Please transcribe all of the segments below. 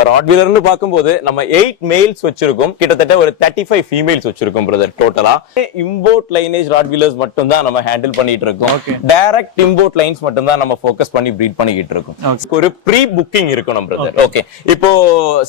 நம்ம ராட்வீலர்னு பாக்கும்போது நம்ம 8 மேல்ஸ் வச்சிருக்கோம், கிட்டத்தட்ட ஒரு 35 ஃபீமேல்ஸ் வச்சிருக்கோம் பிரதர். டோட்டலா இம்போர்ட் லைனேஜ் ராட்வீலர்ஸ் மட்டும் தான் நம்ம ஹேண்டில் பண்ணிட்டு இருக்கோம். டைரக்ட் இம்போர்ட் லைன்ஸ் மட்டும் தான் நம்ம ஃபோக்கஸ் பண்ணி ப்ரீட் பண்ணிக்கிட்டு இருக்கோம். ஒரு ப்ரீ புக்கிங் இருக்கணும் பிரதர். ஓகே, இப்போ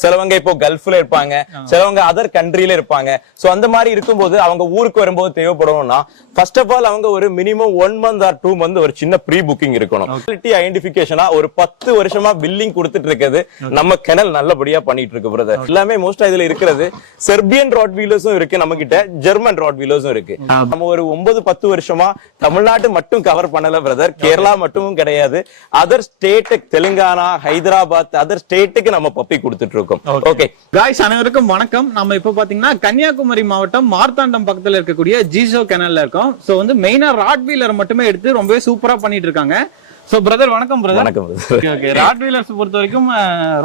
சிலவங்க இப்போ கல்ஃப்ல இருப்பாங்க, சிலவங்க அதர் கண்ட்ரில இருப்பாங்க. சோ அந்த மாதிரி இருக்கும்போது அவங்க ஊருக்கு வரும்போது தேவைப்படும்னா ஃபர்ஸ்ட் ஆஃப் ஆல் அவங்க ஒரு மினிமம் 1 month or 2 month ஒரு சின்ன ப்ரீ புக்கிங் இருக்கணும். குவாலிட்டி ஐடென்டிஃபிகேஷனா ஒரு 10 வருஷமா பில்லிங் கொடுத்துட்டு இருக்குது நம்ம கெனல் நல்லபடியா பண்ணிட்டு இருக்கு பிரதர். எல்லாமே மோஸ்டா இதுல இருக்கிறது செர்பியன் ராட்வீலர்ஸும் இருக்கு, நம்ம கிட்ட ஜெர்மன் ராட்வீலர்ஸும் இருக்கு. நம்ம ஒரு 9-10 வருஷமா தமிழ்நாடு மட்டும் கவர் பண்ணல பிரதர், கேரளா மட்டும் கிடையாது, other state Telangana, Hyderabad other ஸ்டேட்டுக்கு நம்ம பப்பி கொடுத்துட்டு இருக்கோம். ஓகே காய்ஸ், அனைவருக்கும் வணக்கம். நம்ம இப்ப பாத்தீங்கன்னா கன்னியாகுமரி மாவட்டம் மார்த்தாண்டம் பக்கத்துல இருக்கக்கூடிய ஜீசோ கெனல்ல இருக்கோம். சோ வந்து மெயினா ராட்வீலர் மட்டுமே எடுத்து ரொம்பவே சூப்பரா பண்ணிட்டு இருக்காங்க. சோ பிரதர் வணக்கம் பிரதர். வணக்கம் பிரதர். ஓகே, ராட்வீலர்ஸ் பொறுத்த வரைக்கும்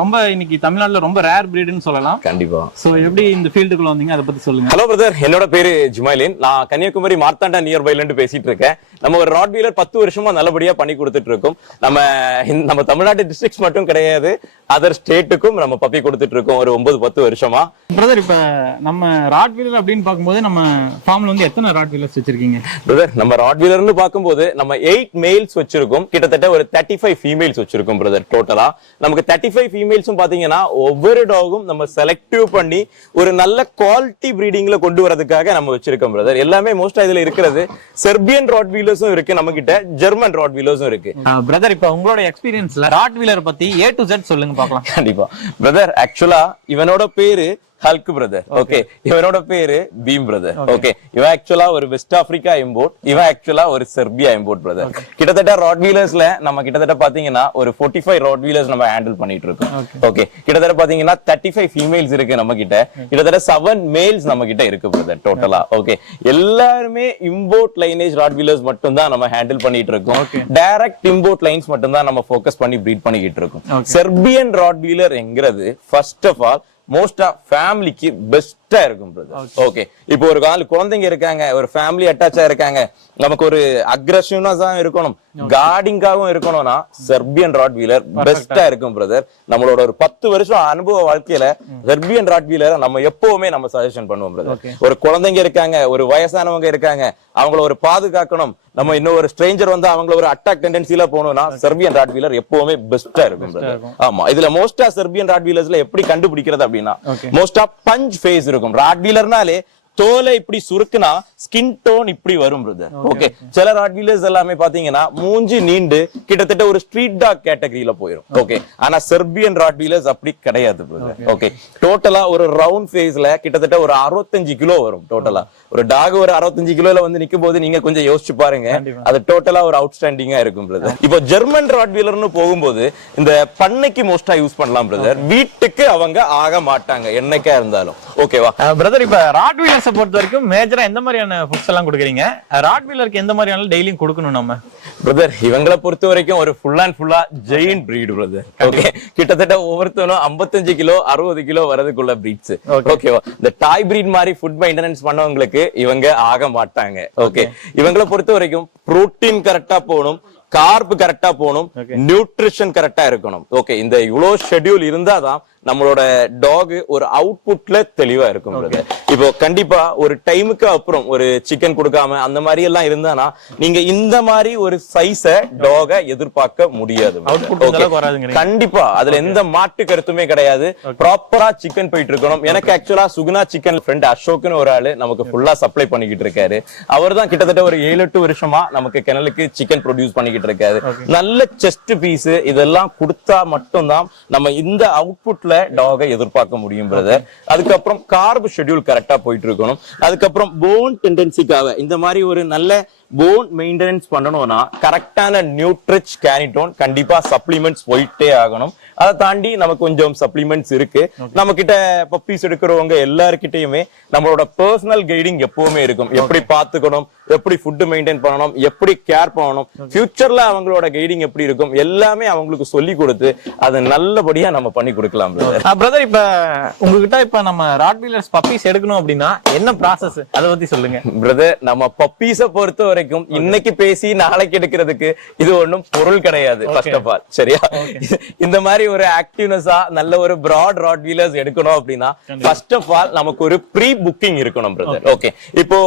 ரொம்ப இன்னைக்கு தமிழ்நாட்டுல ரொம்ப ரேர் பிரீடுன்னு சொல்லலாம். கண்டிப்பா. சோ எப்படி இந்த ஃபீல்டுக்குள்ள வந்தீங்க, அதை பத்தி சொல்லுங்க. ஹலோ பிரதர், என்னோட பேரு ஜுமைலின். நான் கன்னியாகுமரி மார்த்தாண்டா நியர்பைல இருந்து பேசிட்டு இருக்கேன். நம்ம ஒரு ராட்வீலர் 10 வருஷமா நல்லபடியா பண்ணி கொடுத்துட்டு இருக்கோம். நம்ம தமிழ்நாட்டு டிஸ்ட்ரிக்ட்ஸ் மட்டும் கிடையாது, அதர் ஸ்டேட்டுக்கும் நம்ம பப்பி கொடுத்துட்டு இருக்கோம் ஒரு 9-10 வருஷமா. பிரதர், இப்ப நம்ம ராட்வீலர் அப்படின்னு பார்க்கும்போது நம்ம ஃபார்ம்ல வந்து எத்தனை ராட்வீலர்ஸ் வச்சிருக்கீங்க? பிரதர், நம்ம ராட்வீலர்னு பார்க்கும்போது நம்ம 8 மேல்ஸ் வச்சிருக்கோம், கிட்டத்தட்ட ஒரு 35 ஃபீமேல்ஸ் வச்சிருக்கோம் பிரதர். டோட்டலா நமக்கு 35 ஃபீமேல்ஸும் பாத்தீங்கன்னா ஒவ்வொரு டாகும் நம்ம செலக்டிவ் பண்ணி ஒரு நல்ல குவாலிட்டி பிரீடிங்ல கொண்டு வரதுக்காக நம்ம வச்சிருக்கோம் பிரதர். எல்லாமே மோஸ்டா இதுல இருக்கிறது செர்பியன் ராட்வீலர்ஸும் இருக்கு, நம்ம கிட்ட ஜெர்மன் ராட்வீலர்ஸும் இருக்கு. பிரதர், இப்ப உங்களோட எக்ஸ்பீரியன்ஸ்ல ராட்வீலர் பத்தி A to Z சொல்லுங்க பார்க்கலாம். கண்டிப்பா பிரதர். ஆக்சுவலா இவனோட பேரு ஹல்க் பிரதர். ஓகே, இவனோட பேரு பீம் பிரதர். ஓகே, இவன் ஆக்சுவலா ஒரு வெஸ்ட் ஆப்பிரிக்கா இம்போர்ட், இவன் ஆக்சுவலா ஒரு செர்பியா இம்போர்ட் பிரதர். கிட்டத்தட்ட ராட்வீலர்ஸ்ல நம்ம கிட்டத்தட்ட பாத்தீங்கன்னா ஒரு 45 ராட்வீலர்ஸ் நம்ம ஹேண்டில் பண்ணிட்டு இருக்கோம். ஓகே, கிட்டத்தட்ட பாத்தீங்கன்னா 35 ஃபீமேல்ஸ் இருக்கு நம்ம கிட்ட, கிட்டத்தட்ட 7 மேல்ஸ் நம்ம கிட்ட இருக்கு பிரதர் டோட்டலா. ஓகே, எல்லாருமே இம்போர்ட் லைனேஜ் ராட்வீலர்ஸ் மட்டும் தான் நம்ம ஹேண்டில் பண்ணிட்டு இருக்கோம். டைரக்ட் இம்போர்ட் லைன்ஸ் மட்டும் தான் நம்ம ஃபோக்கஸ் பண்ணி ப்ரீட் பண்ணிக்கிட்டு இருக்கோம். செர்பியன் ராட்வீலர் என்கிறது ஃபர்ஸ்ட் ஆஃப் ஆல் மோஸ்டா ஃபேமிலிக்கு பெஸ்டா இருக்கும் பிரதர். ஓகே, இப்போ ஒரு குழந்தைங்க இருக்காங்க, ஒரு ஃபேமிலி அட்டாச்சா இருக்காங்க, நமக்கு ஒரு அக்ரெசிவ்னஸா இருக்கணும், கார்டிங்காவும் இருக்கணும்னா செர்பியன் ராட்வீலர் பெஸ்டா இருக்கும் பிரதர். நம்மளோட ஒரு 10 வருஷம் அனுபவ வாழ்க்கையில செர்பியன் ராட்வீலரை நம்ம எப்பவுமே நம்ம சஜஷன் பண்ணுவோம் பிரதர். ஒரு குழந்தைங்க இருக்காங்க, ஒரு வயசானவங்க இருக்காங்க, அவங்கள ஒரு பாதுகாக்கணும், நம்ம இன்னும் ஒரு ஸ்ட்ரேஞ்சர் வந்து அவங்கள ஒரு அட்டாக் டெண்டன்சில போகணும்னா செர்பியன் ராட்வீலர் எப்பவுமே பெஸ்டா இருக்கும் பிரதர். ஆமா, இதுல மோஸ்டா செர்பியன் ராட்வீலர்ஸ்ல எப்படி கண்டுபிடிக்கிறது அப்படின்னா மோஸ்டா பஞ்ச் ஃபேஸ் இருக்கும். ராட்வீலர்னாலே தோலை இப்படி சுருக்குனா ஸ்கின் டோன் இப்படி வரும் பிரதர். ஓகே, சில ராட்வீலர்ஸ் எல்லாமே பாத்தீங்கன்னா மூஞ்சி நீண்டு கிட்டத்தட்ட ஒரு ஸ்ட்ரீட் டாக் கேட்டகரியில போயிடும். ஓகே, ஆனா செர்பியன் ராட்வீலர்ஸ் அப்படி கிடையாது பிரதர். ஓகே, டோட்டலா ஒரு ரவுண்ட் ஃபேஸ்ல கிட்டத்தட்ட ஒரு 65 கிலோ வரும். டோட்டலா ஒரு டாக் ஒரு 65 கிலோல வந்து நிக்கும் போது நீங்க கொஞ்சம் யோசிச்சு பாருங்க, அது டோட்டலா ஒரு அவுட்ஸ்டாண்டிங்கா இருக்கும் பிரதர். இப்போ ஜெர்மன் ராட்வீலர்னு போகும்போது இந்த பண்ணைக்கு மோஸ்டா யூஸ் பண்ணலாம் பிரதர், வீட்டுக்கு அவங்க ஆக மாட்டாங்க என்னைக்கா இருந்தாலும். ஓகேவா பிரதர், இப்ப ராட்வீலர்ஸ் பொறுத்த வரைக்கும் மேஜரா எந்த மாதிரியான ஃபுட்ஸ் எல்லாம் கொடுக்குறீங்க? ராட்வீலருக்கு எந்த மாதிரியான டெய்லியும் கொடுக்கணும் நம்ம? பிரதர், இவங்களை பொறுத்த வரைக்கும் ஒரு ஃபுல் அண்ட் ஃபுல்லா ஜெயின் பிரீட் பிரதர். ஓகே, கிட்டத்தட்ட ஒவ்வொருத்தரும் 55 கிலோ 60 கிலோ வரதுக்குள்ள பிரீட்ஸ். ஓகேவா, இந்த டாய் பிரீட் மாதிரி ஃபுட் மெயின்டெனன்ஸ் பண்ணவங்களுக்கு இவங்க ஆக மாட்டாங்க. ஓகே, இவங்களை பொறுத்த வரைக்கும் புரோட்டீன் கரெக்டா போகணும், கார்ப் கரெக்டா போகணும், நியூட்ரிஷன் கரெக்டா இருக்கணும். ஓகே, இந்த இவ்வளவு ஷெட்யூல் இருந்தாதான் நம்மளோட டாக் ஒரு அவுட்புட்ல தெளிவா இருக்கும். இப்போ கண்டிப்பா ஒரு டைமுக்கு அப்புறம் ஒரு சிக்கன் கொடுக்காம அந்த மாதிரி எல்லாம் இருந்தானா நீங்க இந்த மாதிரி ஒரு சைஸ டாக எதிர்பார்க்க முடியாது. கண்டிப்பா அதுல எந்த மாட்டு கருத்துமே கிடையாது. ப்ராப்பரா சிக்கன் போயிட்டு இருக்கணும். எனக்கு ஆக்சுவலா சுகுணா சிக்கன் ஃப்ரெண்ட் அசோக்னு ஒரு ஆளு நமக்கு ஃபுல்லா சப்ளை பண்ணிக்கிட்டு இருக்காரு. அவர் தான் கிட்டத்தட்ட ஒரு 7-8 வருஷமா நமக்கு கிணலுக்கு சிக்கன் ப்ரொடியூஸ் பண்ணிக்கிட்டு இருக்காரு. நல்ல செஸ்ட் பீஸ் இதெல்லாம் கொடுத்தா மட்டும்தான் நம்ம இந்த அவுட்புட்ல டாக எதிர்பார்க்க முடியும் பிரதர். அதுக்கப்புறம் கார்ப் ஷெட்யூல் கரெக்டா போயிட்டு இருக்கணும். அதுக்கப்புறம் போன் டெண்டன்சிக்காக இந்த மாதிரி ஒரு நல்ல போன் மெயின்டெனன்ஸ் பண்ணணும்னா கரெக்டான நியூட்ரிச் கேனிட்டோன் கண்டிப்பா சப்ளிமெண்ட்ஸ் போயிட்டே ஆகணும். அதை தாண்டி நமக்கு கொஞ்சம் சப்ளிமெண்ட்ஸ் இருக்கு. நம்ம கிட்ட பப்பீஸ் எடுக்கிறவங்க எல்லாருக்கிட்டையுமே நம்மளோட பர்சனல் கைடிங் எப்பவுமே இருக்கும். எப்படி பாத்துக்கணும், எப்படி ஃபுட் மெயின்டைன் பண்ணணும், எப்படி கேர் பண்ணணும், ஃபியூச்சர்ல அவங்களோட கைடிங் எப்படி இருக்கும் எல்லாமே அவங்களுக்கு சொல்லி கொடுத்து அதை நல்லபடியா நம்ம பண்ணி கொடுக்கலாம் பிரதர். இப்ப உங்ககிட்ட இப்ப நம்ம ராட்வீலர்ஸ் பப்பீஸ் எடுக்கணும் அப்படின்னா என்ன ப்ராசஸ், அதை பத்தி சொல்லுங்க பிரதர். நம்ம பப்பீஸ பொறுத்த வரைக்கும் இன்னைக்கு பேசி நாளைக்கு எடுக்கிறதுக்கு இது ஒண்ணும் பொருள் கிடையாது. ஃபர்ஸ்ட் ஆஃப் ஆல் சரியா, இந்த மாதிரி ஒரு ஆக்டிவ்னஸா நல்ல ஒரு பிராட் ராட் வீலர்ஸ் எடுக்கணும் அப்படின்னா ஃபர்ஸ்ட் ஆஃப் ஆல் நமக்கு ஒரு ப்ரீ புக்கிங் இருக்கணும் பிரதர். ஓகே, இப்போ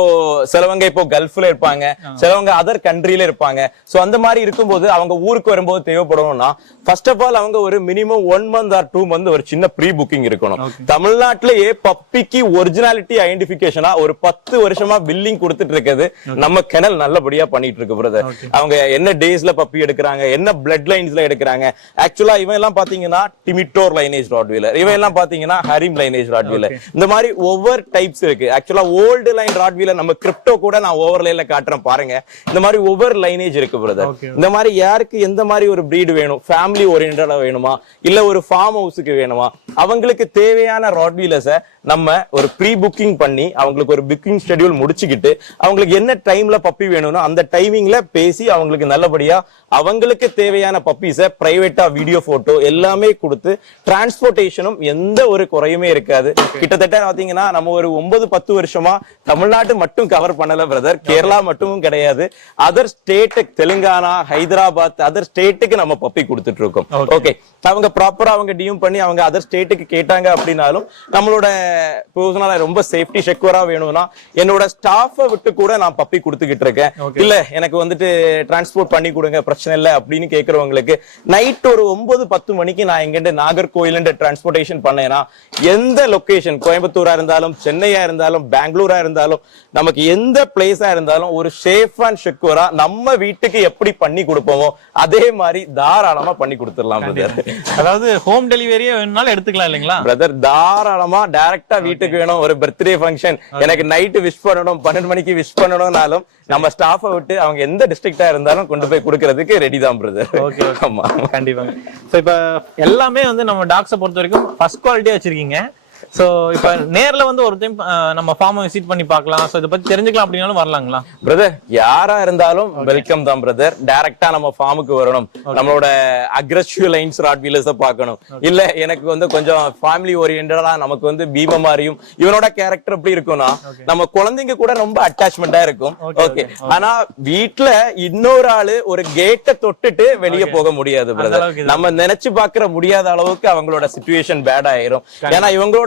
சிலவங்க இப்போ கல்ஃப்ல இருப்பாங்க, சிலவங்க அதர் கண்ட்ரில இருப்பாங்க. சோ அந்த மாதிரி இருக்கும்போது அவங்க ஊருக்கு வரும்போது தேவைப்படணும்னா ஃபர்ஸ்ட் ஆஃப் ஆல் அவங்க ஒரு மினிமம் 1 month or 2 month ஒரு சின்ன ப்ரீ புக்கிங் இருக்கணும். தமிழ்நாட்டிலேயே பப்பிக்கு ஒரிஜினாலிட்டி ஐடென்டிபிகேஷனா ஒரு 10 வருஷமா பில்லிங் கொடுத்துட்டு இருக்குது நம்ம கெனல் நல்லபடியா பண்ணிட்டு இருக்கு பிரதர். அவங்க என்ன டேஸ்ல பப்பி எடுக்கிறாங்க, என்ன பிளட் லைன்ஸ்ல எடுக்கிறாங்க. ஆக்சுவலா இவன் எல்லாம் பாத்தீங்கன்னா டிமிட்டோர் லைனேஜ் ராட்வீலர், இவன் எல்லாம் பாத்தீங்கன்னா ஹரிம் லைனேஜ் ராட்வீலர். இந்த மாதிரி ஒவ்வொரு டைப்ஸ் இருக்கு. ஆக்சுவலா ஓல்டு லைன் ராட்வீலர் நம்ம கிரிப்டோ கூட நான் ஓவர்லேல காட்டுறேன் பாருங்க. இந்த மாதிரி ஒவ்வொரு லைனேஜ் இருக்கு பிரதர். இந்த மாதிரி யாருக்கு எந்த மாதிரி ஒரு பிரீட் வேணும், ஃபேமிலி ஓரியன்டடா வேணுமா இல்ல ஒரு ஃபார்ம் ஹவுஸுக்கு வேணுமா, அவங்களுக்கு தேவையான ராட்வீலர்ஸை நம்ம ஒரு ப்ரீ புக்கிங் பண்ணி அவங்களுக்கு ஒரு புக்கிங் ஷெட்யூல் முடிச்சுக்கிட்டு அவங்களுக்கு என்ன டைம்ல பப்பி வேணும்னோ அந்த டைமிங்ல பேசி அவங்களுக்கு நல்லபடியா அவங்களுக்கு தேவையான பப்பீஸை பிரைவேட்டா வீடியோ போட்டோ எல்லாமே கொடுத்து டிரான்ஸ்போர்டேஷனும் எந்த ஒரு குறையுமே இருக்காது. கிட்டத்தட்ட பாத்தீங்கன்னா நம்ம ஒரு 9-10 வருஷமா தமிழ்நாட்டு மட்டும் கவர் பண்ணல பிரதர், கேரளா மட்டும் கிடையாது, other state Telangana, Hyderabad other ஸ்டேட்டுக்கு நம்ம பப்பி கொடுத்துட்டு இருக்கோம். ஓகே, அவங்க ப்ராப்பரா அவங்க டியூம் பண்ணி அவங்க அதர் ஸ்டேட்டுக்கு கேட்டாங்க அப்படின்னாலும் நம்மளோட பர்சனலா ரொம்ப சேஃப்டி செக்யூரா வேணும்னா என்னோட ஸ்டாஃபை விட்டு கூட நான் பப்பி கொடுத்துக்கிட்டு இருக்கேன். இல்ல எனக்கு வந்துட்டு டிரான்ஸ்போர்ட் பண்ணி கொடுங்க பிரச்சனை இல்ல அப்படின்னு கேட்கறவங்களுக்கு நைட் ஒரு 9-10 மணிக்கு நான் எங்கிட்ட நாகர்கோயில் டிரான்ஸ்போர்டேஷன் பண்ணேன்னா எந்த லொகேஷன், கோயம்புத்தூரா இருந்தாலும் சென்னையா இருந்தாலும் பெங்களூரா இருந்தாலும் நமக்கு எந்த பிளேஸா இருந்தாலும் ஒரு சேஃப் அண்ட் செக்யூரா நம்ம வீட்டுக்கு எப்படி பண்ணி கொடுப்போமோ அதே மாதிரி தாராளமா பண்ணி கொடுத்துடலாம் பிரதர். அதாவது ஹோம் டெலிவரியே வேணும்னாலும் எடுத்துக்கலாம் இல்லைங்களா பிரதர்? தாராளமா டைரக்டா வீட்டுக்கு வேணும், ஒரு பர்த்டே ஃபங்க்ஷன் எனக்கு நைட்டு விஷ் பண்ணணும் 12 மணிக்கு விஷ் பண்ணணும்னாலும் நம்ம ஸ்டாஃபை விட்டு அவங்க எந்த டிஸ்ட்ரிக்டா இருந்தாலும் கொண்டு போய் கொடுக்கறதுக்கு ரெடி தான் பிரதர். ஆமா கண்டிப்பா. சோ இப்ப எல்லாமே வந்து நம்ம டாக்ஸை பொறுத்த வரைக்கும் ஃபர்ஸ்ட் குவாலிட்டியா வச்சிருக்கீங்க. சோ இப்ப நேர்ல வந்து ஒரு டைம் நம்ம ஃபார்ம் விசிட் பண்ணி பார்க்கலாம், சோ இத பத்தி தெரிஞ்சுக்கலாம் அப்படினாலும் வரலாங்களா பிரதர்? யாரா இருந்தாலும் வெல்கம் தான் பிரதர். டைரக்டா நம்ம ஃபார்முக்கு வரணும், நம்மளோட அக்ரெசிவ் லைன்ஸ் ராட்வீலர்ஸை பார்க்கணும். இல்ல எனக்கு வந்து கொஞ்சம் ஃபேமிலி ஓரியன்டடா நமக்கு வந்து பீம மாதிரியும் இவனோட கேரக்டர் எப்படி இருக்கும்னா நம்ம குழந்தைங்க கூட ரொம்ப அட்டாச்மெண்டா இருக்கும். ஓகே, ஆனா வீட்டுல இன்னொரு ஆளு ஒரு கேட்டை தொட்டுட்டு வெளியே போக முடியாது பிரதர். நம்ம நினைச்சு பாக்குற முடியாத அளவுக்கு அவங்களோட சிச்சுவேஷன் பேட் ஆயிரும். ஏன்னா இவங்களோட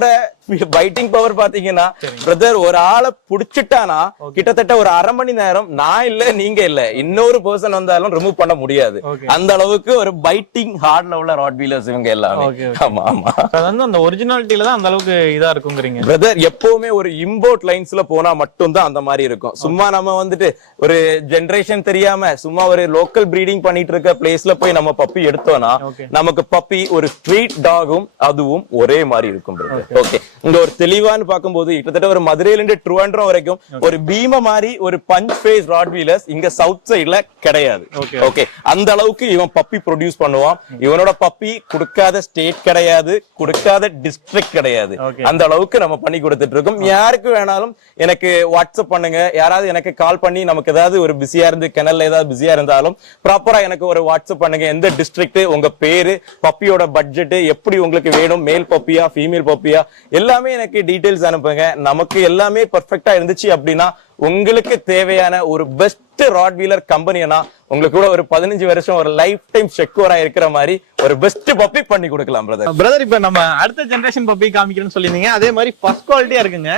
பைட்டிங் பவர் பாத்தீங்கன்னா பிரதர் ஒரு ஆளை புடிச்சிட்டானா கிட்டத்தட்ட ஒரு 1/2 மணி நேரம் நான் இல்ல நீங்க இல்ல இன்னொரு பர்சன் வந்தாலும் ரிமூவ் பண்ண முடியாது. அந்த அளவுக்கு ஒரு பைட்டிங் ஹார்ட்ல உள்ள ராட்வீலர்ஸ் இவங்க எல்லாமே. ஆமா ஆமா, அதாவது அந்த ஒரிஜினாலிட்டில தான் அந்த அளவுக்கு இதா இருக்குங்கறீங்க பிரதர். எப்பவுமே ஒரு இம்போர்ட் லைன்ஸ்ல போனா மட்டும் தான் அந்த மாதிரி இருக்கும். சும்மா நம்ம வந்துட்டு ஒரு ஜெனரேஷன் தெரியாம சும்மா ஒரு லோக்கல் பிரீடிங் பண்ணிட்டு இருக்க பிளேஸ்ல போய் நம்ம பப்பி எடுத்தோம்னா நமக்கு பப்பி ஒரு ஸ்ட்ரீட் டாகும் அதுவும் ஒரே மாதிரி இருக்கும் பிரதர். ஓகே, இங்க ஒரு தெளிவான்னு பார்க்கும்போது கிட்டத்தட்ட ஒரு மதுரையில இருந்து ட்ரிவாண்ட்ரம் வரைக்கும் ஒரு பீம மாதிரி ஒரு பஞ்ச் ஃபேஸ் ராட்வீலர்ஸ் இங்க சவுத் சைடுல கிடையாது. ஓகே, அந்த அளவுக்கு இவன் பப்பி ப்ரொடியூஸ் பண்ணுவான். இவனோட பப்பி கொடுக்காத ஸ்டேட் கிடையாது, கொடுக்காத டிஸ்ட்ரிக்ட் கிடையாது. அந்த அளவுக்கு நம்ம பண்ணி கொடுத்துட்டு இருக்கோம். யாருக்கு வேணாலும் எனக்கு வாட்ஸ்அப் பண்ணுங்க, யாராவது எனக்கு கால் பண்ணி நமக்கு ஏதாவது ஒரு பிஸியா இருந்து கெனல்ல ஏதாவது பிஸியா இருந்தாலும் ப்ராப்பரா எனக்கு ஒரு வாட்ஸ்அப் பண்ணுங்க. எந்த டிஸ்ட்ரிக்ட், உங்க பேரு, பப்பியோட பட்ஜெட், எப்படி உங்களுக்கு வேணும், மேல் பப்பியா ஃபீமேல் பப்பியா எல்லாமே எனக்கு டீடைல்ஸ் அனுப்புங்க. நமக்கு எல்லாமே பெர்ஃபெக்ட்டா இருந்துச்சு அப்படின்னா உங்களுக்கு தேவையான ஒரு பெஸ்ட் ராட்வீலர் கம்பெனினா உங்களுக்கு கூட ஒரு 15 வருஷம் ஒரு லைஃப் டைம் செக்யூரா இருக்கிற மாதிரி ஒரு பெஸ்ட் பப்பி பண்ணி கொடுக்கலாம் பிரதர். பிரதர் இப்ப நம்ம அடுத்த ஜெனரேஷன் பப்பி காமிக்கிறேன்னு சொல்லிருந்தீங்க, அதே மாதிரி ஃபர்ஸ்ட் குவாலிட்டியா இருக்குங்க.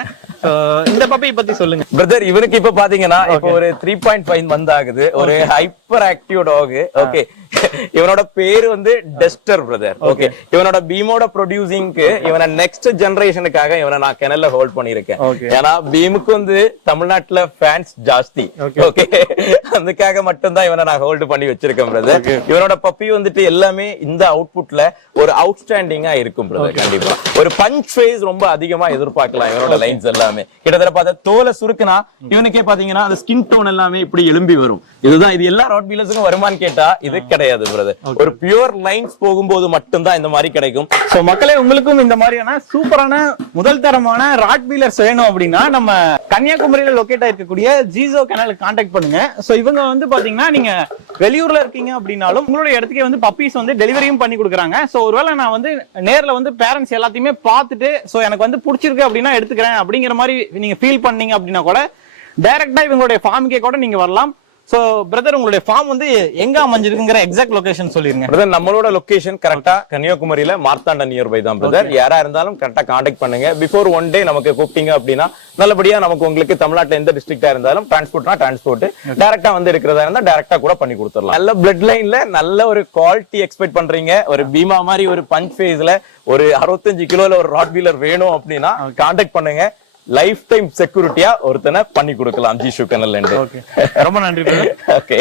இந்த பப்பி பத்தி சொல்லுங்க பிரதர். இவனுக்கு இப்ப பாத்தீங்கன்னா இப்ப ஒரு 3.5 மந்த் ஆகுது, ஒரு ஹைப்பர் ஆக்டிவ் டாக். ஓகே, இவனோட பேரு வந்து டெஸ்டர் பிரதர். ஓகே, இவனோட பீமோட ப்ரொடியூசிங்க்கு இவனை நெக்ஸ்ட் ஜெனரேஷனுக்காக இவனை நான் கெனல்ல ஹோல்ட் பண்ணிருக்கேன். ஏன்னா பீமுக்கு வந்து தமிழ்நாட்டுல ஃபேன்ஸ் ஜாஸ்தி. ஓகே, அதுக்காக மட்டும்தான் இவனை நான் ஹோல்ட் பண்ணி வச்சிருக்கேன் பிரதர். இவனோட பப்பி வந்துட்டு எல்லாமே இந்த அவுட்புட்ல ஒரு அவுட்ஸ்டாண்டிங்கா இருக்கும் பிரதர். கண்டிப்பா ஒரு பஞ்ச் ஃபேஸ் ரொம்ப அதிகமா எதிர்பார்க்கலாம் இவனோட லைன்ஸ் எல்லாமே. கிட்டத்தட்ட பார்த்தா தோலை சுருக்குனா இவனுக்கே பாத்தீங்கன்னா அந்த ஸ்கின் டோன் எல்லாமே இப்படி எலும்பி வரும். இதுதான் இது எல்லா ராட்வீலர்ஸுக்கும் வருமான்னு கேட்டா இது கிடையாது பிரதர். ஒரு பியூர் லைன்ஸ் போகும்போது மட்டும்தான் இந்த மாதிரி கிடைக்கும். சோ மக்களே, உங்களுக்கும் இந்த மாதிரியான சூப்பரான முதல் தரமான ராட்வீலர்ஸ் வேணும் அப்படின்னா நம்ம கன்னியாகுமரியில லொகேட் ஆயிருக்கக்கூடிய ஜீசோ கெனல் கான்டாக்ட் பண்ணுங்க. சோ இவங்க வந்து பாத்தீங்கன்னா நீங்க வெளியூர்ல இருக்கீங்க அப்படின்னாலும் உங்களுடைய இடத்துக்கே வந்து பப்பீஸ் வந்து டெலிவரியும் பண்ணி கொடுக்குறாங்க. சோ ஒருவேளை நான் வந்து நேர்ல வந்து பேரண்ட்ஸ் எல்லாத்தையுமே பார்த்துட்டு சோ எனக்கு வந்து பிடிச்சிருக்கு அப்படின்னா எடுத்துக்கிறேன் அப்படிங்கிற மாதிரி நீங்க ஃபீல் பண்ணீங்க அப்படின்னா கூட டைரக்டா இவங்களுடைய ஃபார்முக்கே கூட நீங்க வரலாம். சோ பிரதர், உங்களுடைய ஃபார்ம் வந்து எங்க அமைஞ்சிருக்குங்கிற எக்ஸாக்ட் லொகேஷன் சொல்லிருங்க. பிரதர், நம்மளோட லொகேஷன் கரெக்டா கன்னியாகுமரியில மார்த்தாண்ட நியர்பை தான் பிரதர். யாரா இருந்தாலும் கரெக்டா கான்டாக்ட் பண்ணுங்க. பிஃபோர் ஒன் டே நமக்கு கூப்பிட்டீங்க அப்படின்னா நல்லபடியா நமக்கு உங்களுக்கு தமிழ்நாட்டுல எந்த டிஸ்ட்ரிக்டா இருந்தாலும் டிரான்ஸ்போர்ட்னா டிரான்ஸ்போர்ட், டைரக்டா வந்து இருக்கிறதா இருந்தா டைரக்டா கூட பண்ணி கொடுத்துடலாம். நல்ல பிளட் லைன்ல நல்ல ஒரு குவாலிட்டி எக்ஸ்பெக்ட் பண்றீங்க, ஒரு பீமா மாதிரி ஒரு பஞ்ச் ஃபேஸ்ல ஒரு 65 கிலோல ஒரு ராட் வீலர் வேணும் அப்படின்னா கான்டாக்ட் பண்ணுங்க. லைஃப் டைம் செக்யூரிட்டியா ஒருத்தனை பண்ணி கொடுக்கலாம் ஜிஷு கனல். ரொம்ப நன்றி. ஓகே.